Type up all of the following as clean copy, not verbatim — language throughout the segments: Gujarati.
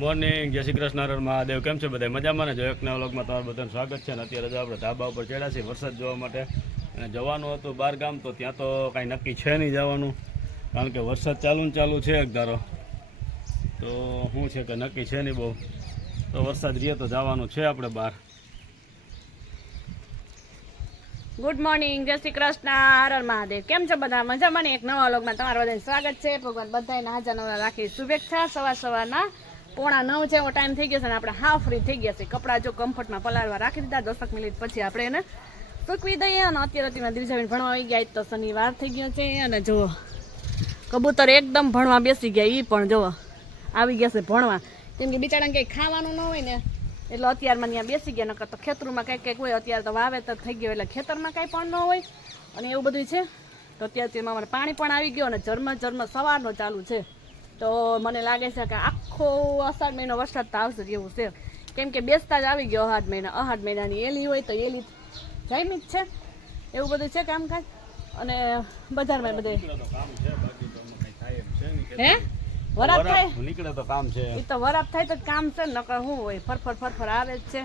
મોર્નિંગ, જય શ્રી કૃષ્ણ, હર મહાદેવ. કેમ છે બધા? મજામાં ને? જો એક નવા વ્લોગમાં તમારું બધાનું સ્વાગત છે. અને અત્યારે જો આપણે ધાબા ઉપર ચડ્યા છીએ વરસાદ જોવા માટે. અને જવાનું હતું બહાર ગામ, તો ત્યાં તો કાંઈ નક્કી છે નહીં જવાનું, કારણ કે વરસાદ ચાલુ છે એક ધારો. તો શું છે કે નક્કી છે નહીં બહુ, તો વરસાદ રહે તો જવાનું છે આપણે બહાર. ગુડ મોર્નિંગ, જય શ્રી કૃષ્ણ, હર હર મહાદેવ. કેમ છો બધા? મજામાં ને? એક નવા વ્લોગમાં તમારું બધાનું સ્વાગત છે. ભગવાન બધાને હાજર નવરા રાખી શુભેચ્છા. સવારના 8:45 છે, એવો ટાઈમ થઈ ગયો છે અને આપણે હાફ ફ્રી થઈ ગયા છે. કપડાં જો કમ્ફર્ટમાં પલાળવા રાખી દીધા, 10 મિનિટ પછી આપણે એને સૂકવી દઈએ. અને અત્યારે દિવસાબેન ભણવા આવી ગયા, તો શનિવાર થઈ ગયો છે. અને જુઓ કબૂતર એકદમ ભણવા બેસી ગયા, એ પણ જુઓ આવી ગયા છે ભણવા. કેમ કે બિચારાને કંઈ ખાવાનું ન હોય ને, એટલે અત્યારમાં ત્યાં બેસી ગયા. નકર તો ખેતરમાં કંઈક હોય, અત્યારે તો વાવેતર થઈ ગયો એટલે ખેતરમાં કાંઈ પણ ન હોય અને એવું બધું છે. તો અત્યારે અમારે પાણી પણ આવી ગયો અને ઝરમર સવારનો ચાલુ છે. તો મને લાગે છે કે આખો અષાઢ મહિનો વરસાદ તો આવશે એવું છે. કેમ કે બેસતા જ આવી ગયો અષાઢ મહિનાની એલી હોય તો એલી જામી જ છે, એવું બધું છે કામકાજ. અને બજારમાં બધે હે વરાપ થાય નીકળે તો કામ છે, એ તો વરાપ થાય તો કામ છે, નકર શું હોય ફરફર આવે જ છે.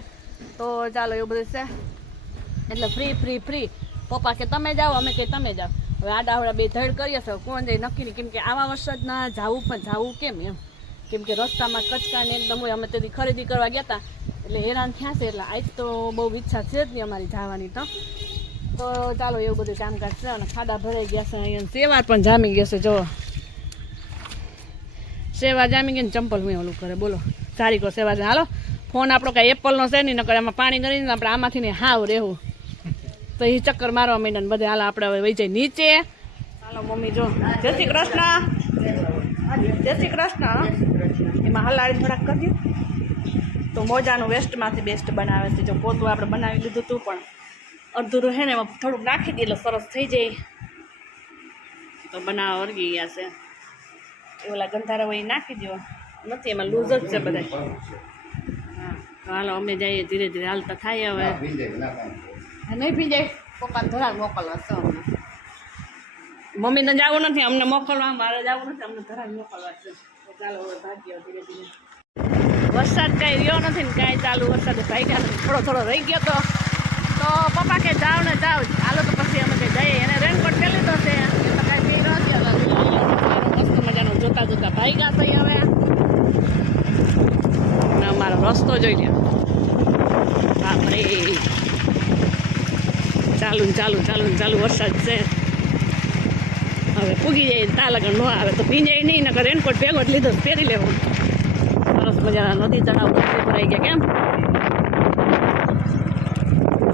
તો ચાલો એવું બધું છે એટલે ફ્રી પપ્પા કે તમે જાઓ, અમે કે તમે જાઓ. હવે આડાવડા બે ધડ કરીએ છે, કોણ જાય નક્કી નહીં. કેમ કે આવા વરસાદના જાવું કેમ એમ, કેમ કે રસ્તામાં કચકાને એકદમ હોય. અમે તેથી ખરીદી કરવા ગયા હતા એટલે હેરાન થયા છે. એટલે આજ તો બહુ ઈચ્છા છે જ નહીં અમારી જવાની. તો ચાલો એવું બધું કામકાજ છે. અને ખાડા ભરાઈ ગયા છે, અહીંયા સેવા પણ જામી ગયા છે. જો સેવા જામી ગઈ ને ચંપલ હું ઓલું કરે, બોલો સારી કો સેવા. હાલો ફોન આપણો કાંઈ એપલનો છે નહીં, નકર એમાં પાણી કરીને આપણે આમાંથી ને હાવ રહેવું. તો એ ચક્કર મારવા માંડ્યા ને બધે. હાલ આપણે હવે વહી જાય નીચે. હાલો મમ્મી જો જય શ્રી કૃષ્ણ એમાં હલાડી થોડાક કરી દઉં. તો મોજાનું વેસ્ટમાંથી બેસ્ટ બનાવે છે. જો પોતું આપણે બનાવી લીધું હતું પણ અડધું છે ને, એમાં થોડુંક નાખી દઈએ એટલે સરસ થઈ જાય. તો બનાવવા વળગી ગયા છે. એ ઓલા ગંધારા હોય નાખી દો, નથી એમાં લૂઝ જ છે બધા. હા હાલો અમે જઈએ ધીરે ધીરે હાલતા થાય. હવે નહીં ભીંજાય, પપ્પાને ધરાલ મોકલવા છે અમને. મમ્મીને જવું નથી, અમને મોકલવા, મારે જવું નથી, અમને ધરાલ મોકલવા છે. તો ચાલો હવે ભાગ્યો ધીરે ધીરે. વરસાદ કાંઈ રહ્યો નથી ને કાંઈ ચાલુ વરસાદ ભાગ્યા નથી, થોડો રહી ગયો તો પપ્પા કે જાઓ ને જાઓ. હાલો તો પછી અમે કંઈ જઈએ. એને રેનકોટ પહેરી લીધો છે, એ તો કાંઈ પી નથી. મસ્ત મજાનો જોતા ભાગ્યા થઈ. હવે અમારો રસ્તો જોઈ લ્યો, બાપરે ચાલુ વરસાદ છે. હવે પૂગી જાય તા લગન ન આવે તો ભીંજાય નહીં, નકર રેનકોટ ભેગો જ લીધો પહેરી લેવો. સરસ મજાના નદી તળાવ ભરાઈ ગયા. કેમ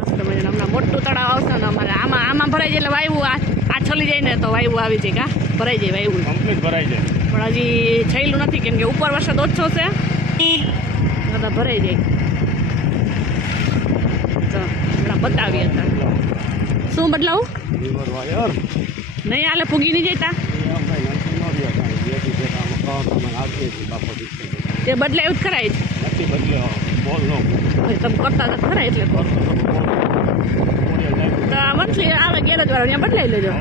મસ્ત મજાના હમણાં મોટું તળાવ આવશે ને અમારે આમાં ભરાઈ જાય એટલે વાયુ આ છલી જાય ને તો વાયુ આવી જાય. ભરાઈ જાય વાયુ કમ્પ્લીટ ભરાઈ જાય, પણ હજી છેલ્લું નથી. કેમ કે ઉપર વરસાદ ઓછો છે, બધા ભરાઈ જાય. તો હમણાં બતાવીએ હતા શું બદલાવું નહીં હાલે, ફૂગી નહીં જતા તે બદલાયું જ ખરા. તમે કરતા તો ખરા એટલે વચલી આવે ગેરેજ વાળો ત્યાં બદલાઈ લેજો.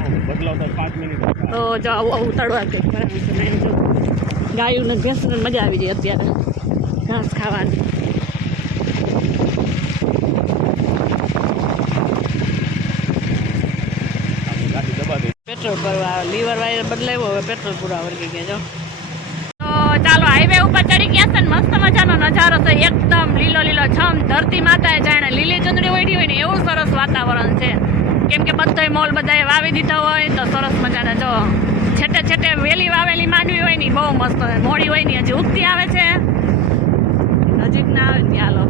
તો જો આવું તળવા કંઈક બરાબર છે. જો ગાયું ને ભેંસને મજા આવી જાય અત્યારે ઘાસ ખાવાની. પેટ્રોલ ભરવા લીવર વાયર બદલાવ્યો, હવે પેટ્રોલ પૂરા વર્ગી ગયા. જો તો ચાલો હાઈવે ઉપર ચડી ગયા છે ને મસ્ત મજાનો નજારો છે. એકદમ લીલો છમ, ધરતી માતાએ જાણે લીલી ચંદડી ઓઢી હોય ને એવું સરસ વાતાવરણ છે. કેમ કે બધાય મોલ બધાએ વાવી દીધા હોય તો સરસ મજાના. જો છેટે વેલી વાવેલી માંડવી હોય ને બહુ મસ્ત હોય, મોડી હોય ને હજી ઉગતી આવે છે, નજીક ના આવે ત્યાં. લો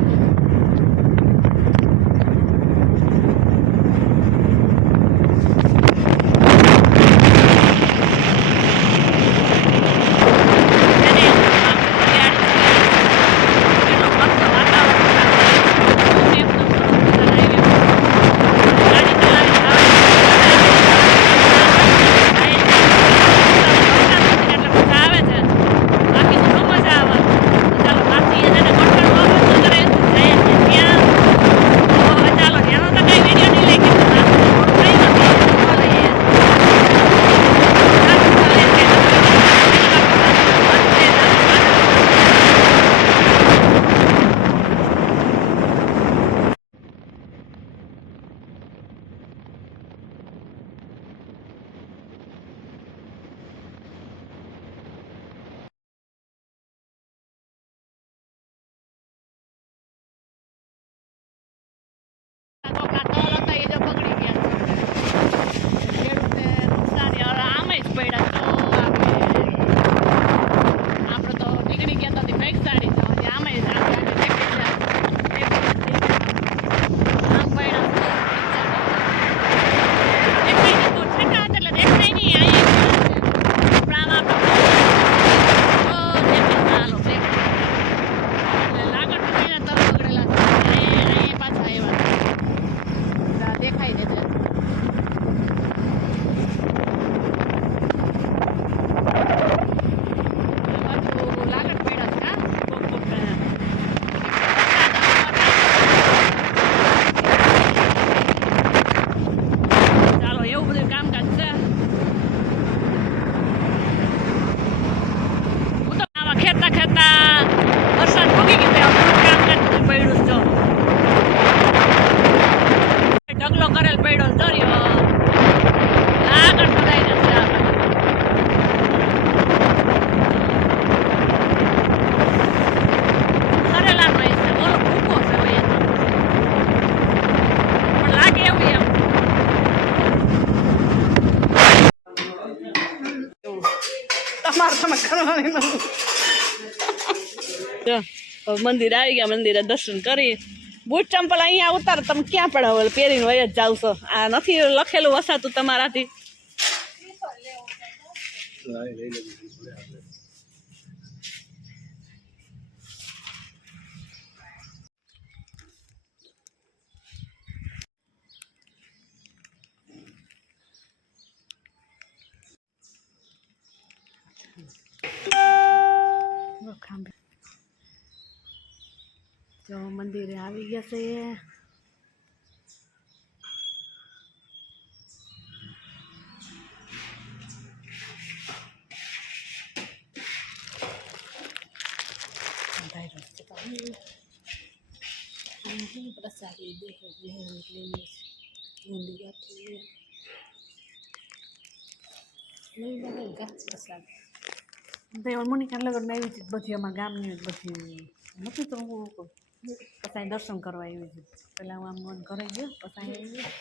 તમારે તમે કરવાની નથી. જો હવે મંદિર આવી ગયા, મંદિરે દર્શન કરી બૂટ ચંપલ અહીંયા ઉતારો, તમે ક્યાં પડે હવે પહેરીને વય જ જાવ છો. આ નથી લખેલું વસાતું તમારાથી. જો મંદિરે આવી ગયા છે. પ્રસાદી મોનિકા લગન આવી હતી બધી અમારા ગામની બધી નથી તો હું પછી દર્શન કરવા આવી છું. પેલા હું આમ મન ઘરે ગયો પછી આવી ગયો.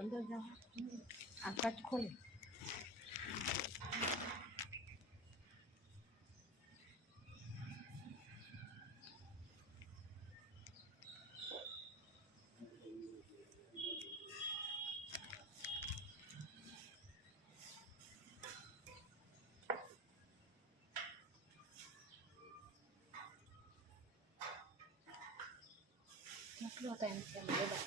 અંદર જાઓ, આ કાચ ખોલી. કેટલો ટાઈમ છે બધા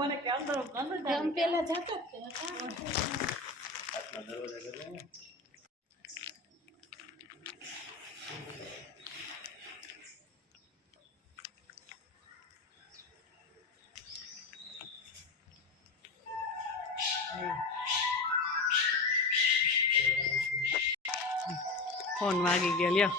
મને કે અંદર પેલા જતા ફોન વાગી ગયો લ્યો.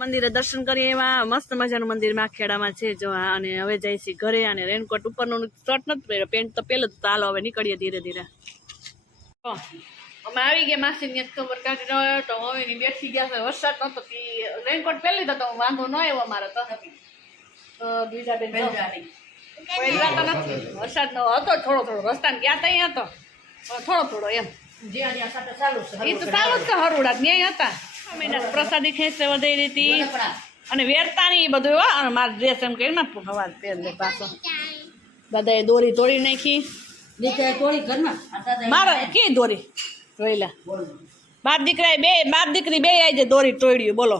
મંદિરે દર્શન કરીએ એમાં મસ્ત મજાનું મંદિરમાં ખેડામાં છે જો. અને હવે જાય છે ઘરે. અને રેનકોટ ઉપરનું શર્ટ નથી પહેર્યો, પેન્ટ તો પેલું જ. ચાલો હવે નીકળીએ ધીરે ધીરે. અમે આવી ગયા માસીની ખબર કાઢી રહ્યો તો હવે બેસી ગયા છે. વરસાદ નતો, રેનકોટ પહેરી લીધો તો વાંધો ન આવ્યો અમારે તો. બીજા બેન પહેલા તો નથી, વરસાદ નો હતો થોડો થોડો. રસ્તાને ગયા ત્યાં હતો થોડો થોડો એમ. એ તો ચાલુ જ તો હરુડા ન્યાય હતા. પ્રસાદી ખેંચે વધારી હતી અને વેરતા ની બધું. અને મારો ડ્રેસ એમ કરીને હવા પહેર લે પાછો. દાદાએ દોરી તોડી નાખી. મારે કી દોરી જોઈલા બાપ દીકરી બે આવી જાય દોરી તોડ્યું બોલો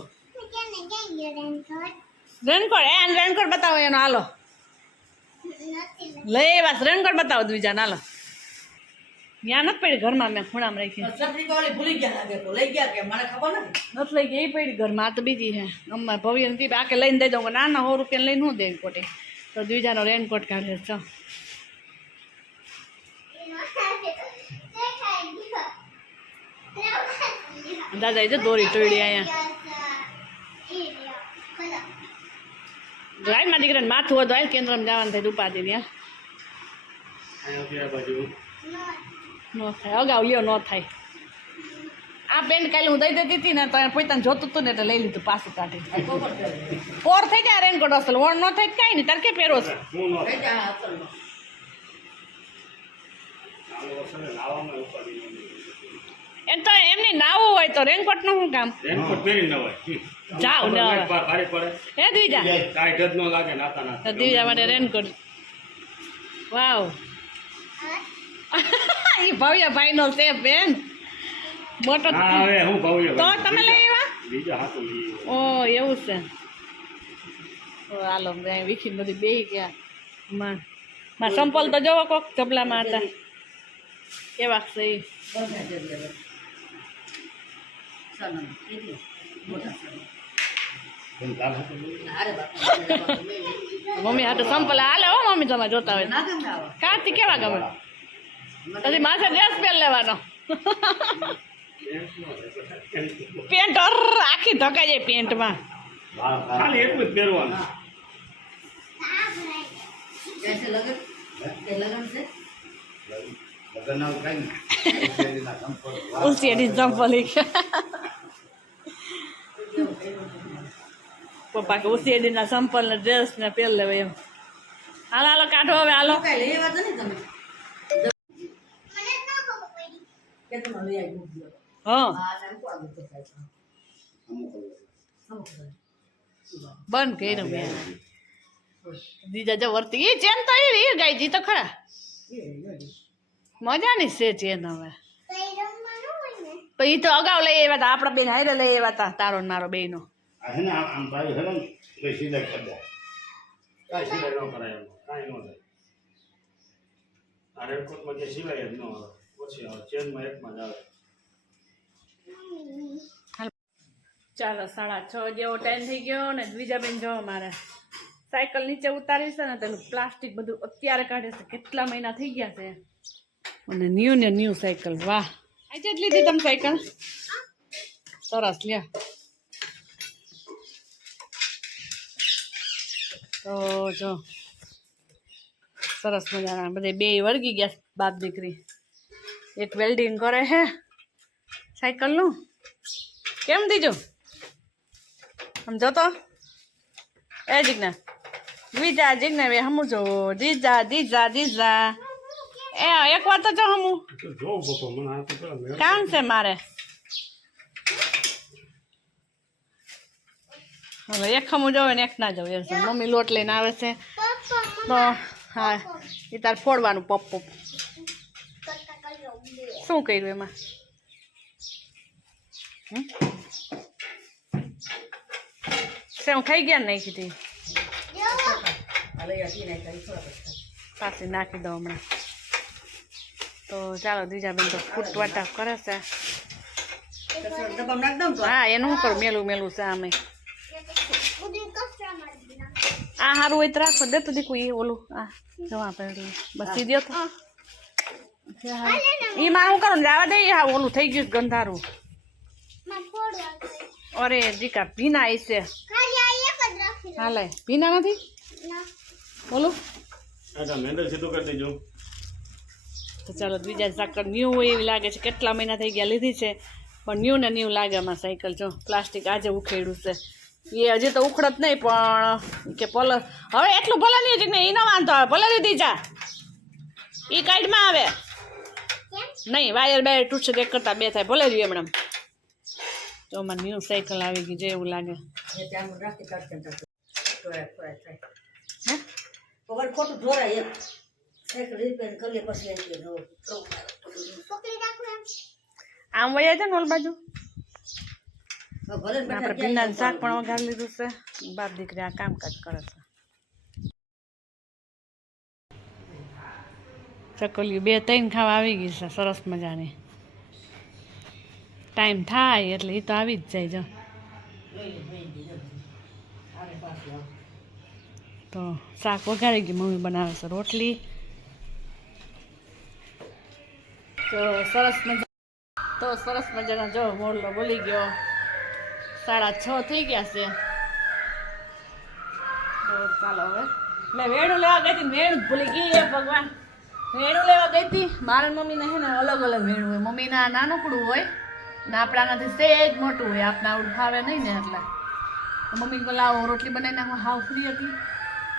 રેનકોટ બતાવો એનો હાલો લઈ બસ રેનકોટ બતાવો બીજા હાલો ત્યાં નથી પડી ઘરમાં મેં ખૂણામાં રાખી નથી લઈ ગઈ એ પડી ઘરમાં આ તો બીજી છે અમારે ભવ્ય નથી આકે લઈને દઈ દઉં નાના 100 રૂપિયા લઈને હું દે કોટે તો બીજાનો રેનકોટ કાઢે છે દાદા એ દોરી તોડી અહીંયા લાઈનમાં દીકરાને માથું હતું આય કેન્દ્રમાં જવાનું થાય ઉપાધિ ત્યાં ન થાય અગાઉ લ્યો ન થાય આ પેન્ટ કાલે હું દઈ દેતી હતી ને તો પોતાને જોતું હતું ને એટલે લઈ લીધું પાછું કાઢી પોર થઈ જાય રેનકોટ અસલ વણ ન થાય કાંઈ નહીં તારે કે પહેરો છે એમ તો એમની નાવું હોય તો રેનકોટ નું શું કામ રેનકોટ પહેરીને નવાય જાવ ને હવે ભારે પડે હે દીજા કાંઈ ઢગ ન લાગે નાતા દીજા માટે રેનકોટ વાવ ઈ ભવ્ય ભાઈ નો છે બેન મોટો હા હવે હું ભવ્ય તો તમે લઈ આવ્યા બીજા હાથું લઈ ઓ એવું છે ઓ હાલો મેં વીખી બધી બેહી ગયા માં સંપલ તો જોવો કોક ચપલામાં હતા કેવા છે ઈ મમ્મી હાથે સંપલ હાલે હો મમ્મી તમે જોતા હોય કાંથી કેવા ગમે પછી માથે ડ્રેસ પહેર લેવાનો પેન્ટ આખી ધકાઈ જાય પેન્ટમાં ખાલી એટલું જ પહેરવાનું ઉલસી સંપલ પપ્પા કે ઉસી ના સંપલ ને ડ્રેસ ને પહેર લેવાય એમ હાલો હાલો કાઢો હવે હાલો હા બંધ કર્યું મેં દીજા જો વર્તી એ ચેન તો એ ગાયજી તો ખરા મજાની છે ચેન હવે એ તો અગાઉ લઈ આવ્યા હતા આપણા બેન હારે લઈ આવ્યા હતા તારો ને મારો બેનો આમ ભાઈ હેરાન કઈ સિલાઈ કરી દે કાંઈ સિલાઈ ન કરાય કાંઈ ન થાય આ રેનકોટમાં જે સિલાઈ જ ન આવે ઓછી આવે ચેનમાં એકમાં જ આવે ચાલો 6:30 જેવો ટાઈમ થઈ ગયો ને બીજા બેન જો મારે સાયકલ નીચે ઉતારી છે ને તેનું પ્લાસ્ટિક બધું અત્યારે કાઢે છે કેટલા મહિના થઈ ગયા છે અને ન્યૂ સાયકલ વાહ આજે જ લીધી તમે સાયકલ સરસ લ્યો તો જો સરસ મજાના બધે બે વળગી ગયા બાપ દીકરી એક વેલ્ડિંગ કરે છે સાયકલનું કેમ દીજો સમજો તો એ જીજ્ઞા જીજ્ઞા બે હમું જો દીજા એ એક વાર તો જો હમું કામ છે મારે હવે એક હમું જોવે ને એક ના જોવે એમ છે મમ્મી લોટ લઈને આવે છે તો હા એ તાર ફોડવાનું પપ શું કર્યું એમાં સેવ ખાઈ ગયા ને નાખી હતી પાછી નાખી દો હમણાં તો ચાલો બીજા બેન તો ફૂટ વાટા કરે છે હા એનું શું કરું મેલું છે આમે આ સારું હોય તો રાખો દે તો દીકું એ ઓલું આ જવા પડ્યું બસ સીધો તો એ માં શું કરું જવા દે હા ઓલું થઈ ગયું ગંધારું અરે દીકા ભીના આવી છે હાલે ભીના નથી બોલું તો ચાલો બીજા સાકર ન્યૂ હોય એવી લાગે છે કેટલા મહિના થઈ ગયા લીધી છે પણ ન્યૂ લાગે આમાં સાયકલ જો પ્લાસ્ટિક આજે ઉખેડ્યું છે એ હજી તો ઉખડત નહીં પણ કે પલર હવે એટલું ભલે નહીં હજી ને એનો વાંધો આવે ભલે દીધી જા એ કાઈડમાં આવે નહીં વાયર બાયર તૂટશે એક કરતા બે થાય ભલે રહ્યું એમણે તો અમારે ન્યૂ સાયકલ આવી ગઈ છે એવું લાગે આમ વયા છે ને ઓલ બાજુ આપણે ભીંડાનું શાક પણ વઘારી લીધું છે. બાપ દીકરી આ કામકાજ કરે છે. ચકલીઓ 2-3 ખાવા આવી ગઈ છે સરસ મજાની. ટાઈમ થાય એટલે એ તો આવી જ જાય. જો તો શાક વઘારી ગઈ, મમ્મી બનાવે છે રોટલી. તો સરસ મજાના જો મોરલો બોલી ગયો. 6:30 થઈ ગયા છે. તો ચાલો હવે મેં વેણું લેવા ગઈ હતી, વેણું ભૂલી ગઈ. એ ભગવાન, વેણું લેવા ગઈ હતી. મારા મમ્મીને છે ને અલગ અલગ વેણું હોય. મમ્મીના નાનકડું હોય ને આપણાનાથી સેજ મોટું હોય. આપણે આવડું ફાવે નહીં ને એટલે મમ્મી તો લાવો રોટલી બનાવી નાખો. હાવ ફ્રી હતી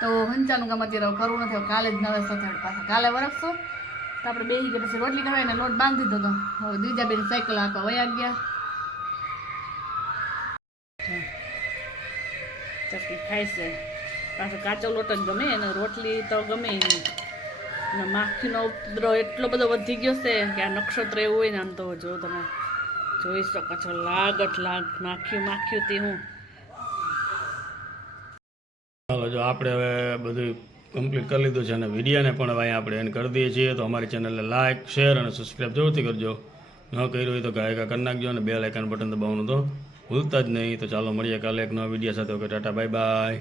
તો હંચાનું કામ અત્યારે કરવું નથી. કાલે જ નવે સથાડ પાછા કાલે વરસશો તો આપણે બેસી ગયા. પછી રોટલી કરાવીને લોટ બાંધી દીધો હતો. હવે બીજા બેન સાયકલ આખા વયા ગયા. ચટણી ખાય છે. પાછો કાચો લોટ જ ગમે અને રોટલી તો ગમે નહીં. અને માખીનો ઉપદ્રવ એટલો બધો વધી ગયો છે કે આ નક્ષત્ર એવું હોય ને આમ તો જો તમે જોઈ શકો છો. લાગ માખ્યું તે હું. ચાલો જો આપણે હવે બધું કમ્પ્લીટ કરી લીધું છે અને વિડીયોને પણ હવે અહીંયા આપણે એન્ડ કરી દઈએ છીએ. તો અમારી ચેનલને લાઇક, શેર અને સબસ્ક્રાઈબ જરૂરથી કરજો. ન કર્યું હોય તો ગાયકા કરી નાખજો અને બેલ આઇકન બટન દબાવવાનું તો ભૂલતા જ નહીં. તો ચાલો મળીએ કાલે એક નવા વિડીયો સાથે. Okay, Tata, bye bye.